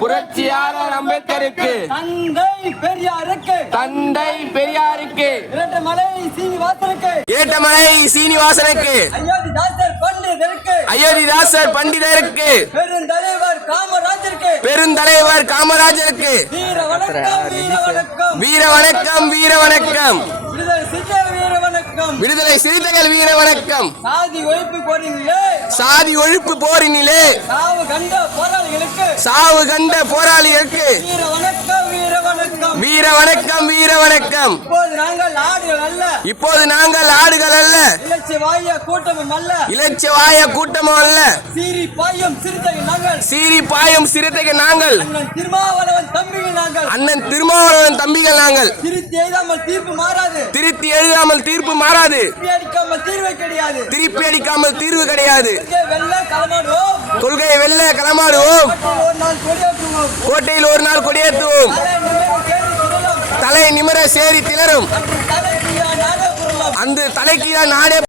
புரட்சியாளர் அம்பேத்கருக்கு. தந்தை பெரியாருக்கு. தந்தை பெரியாருக்கு. இரட்டமலை சீனிவாசனுக்கு. ஏட்டமலை சீனிவாசனுக்கு. அயோத்திதாசர் பண்டிதருக்கு. அயோத்திதாசர் பண்டிதருக்கு. பெருந்தலைவர் காமராஜருக்கு. பெருந்தலைவர் காமராஜருக்கு. வீர வணக்கம் வீர வணக்கம். வீர வணக்கம் விடுதலை சிறுத்தைகள் வீர வணக்கம். சாதி ஒழிப்பு போறீங்களே சாதி ஒழிப்பு போரினிலே. சாவு கண்ட போராளிகளுக்கு. சாவு கண்ட போராளிகளுக்கு. வீர வணக்கம் வீர வணக்கம். வீர வணக்கம் வீர வணக்கம். இப்போது நாங்கள் ஆடுகள் அல்ல. கூட்டமும் அல்ல. இலட்சியவாய கூட்டமும் அல்ல. சீறி பாயும் சிறுத்தை நாங்கள். சீறி பாயும் சிறுத்தைகள் நாங்கள். அண்ணன் திருமாவளவன் தம்பிகள் நாங்கள். அண்ணன் திருமாவளவன் தம்பிகள் நாங்கள். திருத்தி எழுதாமல் தீர்ப்பு மாறாது. திருத்தி எழுதாமல் தீர்ப்பு மாறாது. திருப்பி அடிக்காமல் தீர்வே கிடையாது. திருப்பி அடிக்காமல் தீர்வு கிடையாது. இங்கே வெள்ள களமாடுவோம். கொள்கையை கோட்டையில் ஒரு நாள் கொடியேற்றுவோம். தலை நிமிர சேரி திணறும். அந்த தலைக்கீழ நாடே